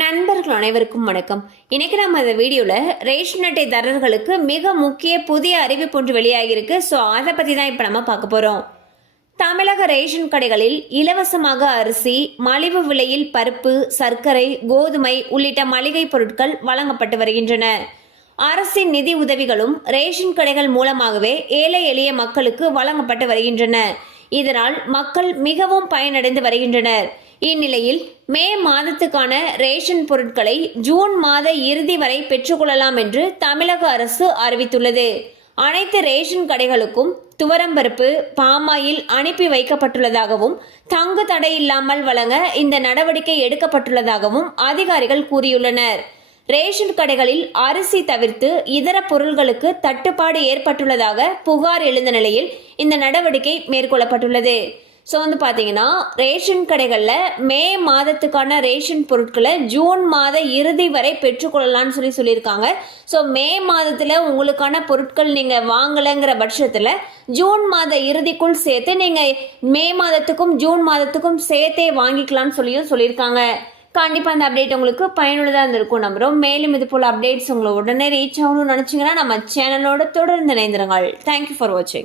நண்பர்கள் அனைவருக்கும் வணக்கம். இன்னைக்கு நம்ம இந்த வீடியோவில் ரேஷன் அட்டைதாரர்களுக்கு மிக முக்கிய புதிய அறிவிப்பு ஒன்று வெளியாகியிருக்கு. ஸோ அதை பற்றி தான் இப்போ நம்ம பார்க்க போகிறோம் தமிழக ரேஷன் கடைகளில் இலவசமாக அரிசி மலிவு விலையில் பருப்பு சர்க்கரை கோதுமை உள்ளிட்ட மளிகை பொருட்கள் வழங்கப்பட்டு வருகின்றன. அரசின் நிதி உதவிகளும் ரேஷன் கடைகள் மூலமாகவே ஏழை எளிய மக்களுக்கு வழங்கப்பட்டு வருகின்றன. இதனால் மக்கள் மிகவும் பயனடைந்து வருகின்றனர். இந்நிலையில் மே மாதத்துக்கான ரேஷன் பொருட்களை ஜூன் மாத இறுதி வரை பெற்றுக்கொள்ளலாம் என்று தமிழக அரசு அறிவித்துள்ளது. அனைத்து ரேஷன் கடைகளுக்கும் துவரம்பருப்பு பாமாயில் அனுப்பி வைக்கப்பட்டுள்ளதாகவும் தங்கு தடை இல்லாமல் வழங்க இந்த நடவடிக்கை எடுக்கப்பட்டுள்ளதாகவும் அதிகாரிகள் கூறியுள்ளனர். ரேஷன் கடைகளில் அரிசி தவிர்த்து இதர பொருள்களுக்கு தட்டுப்பாடு ஏற்பட்டுள்ளதாக புகார் எழுந்த நிலையில் இந்த நடவடிக்கை மேற்கொள்ளப்பட்டுள்ளது. ஸோ வந்து பார்த்தீங்கன்னா ரேஷன் கடைகளில் மே மாதத்துக்கான ரேஷன் பொருட்களை ஜூன் மாத இறுதி வரை பெற்றுக்கொள்ளலாம்னு சொல்லி சொல்லியிருக்காங்க. ஸோ மே மாதத்தில் உங்களுக்கான பொருட்கள் நீங்கள் வாங்கலைங்கிற பட்சத்தில் ஜூன் மாத இறுதிக்குள் சேர்த்து நீங்கள் மே மாதத்துக்கும் ஜூன் மாதத்துக்கும் சேர்த்தே வாங்கிக்கலாம்னு சொல்லியும் சொல்லியிருக்காங்க. கண்டிப்பாக அந்த அப்டேட் உங்களுக்கு பயனுள்ளதாக இருந்திருக்கும் நம்புகிறோம் மேலும் இது போல் அப்டேட்ஸ் உங்களை உடனே ரீச் ஆகணும்னு நினச்சிங்கன்னா நம்ம சேனலோட தொடர்ந்து இணைந்திருங்கள். தேங்க்யூ ஃபார் வாட்சிங்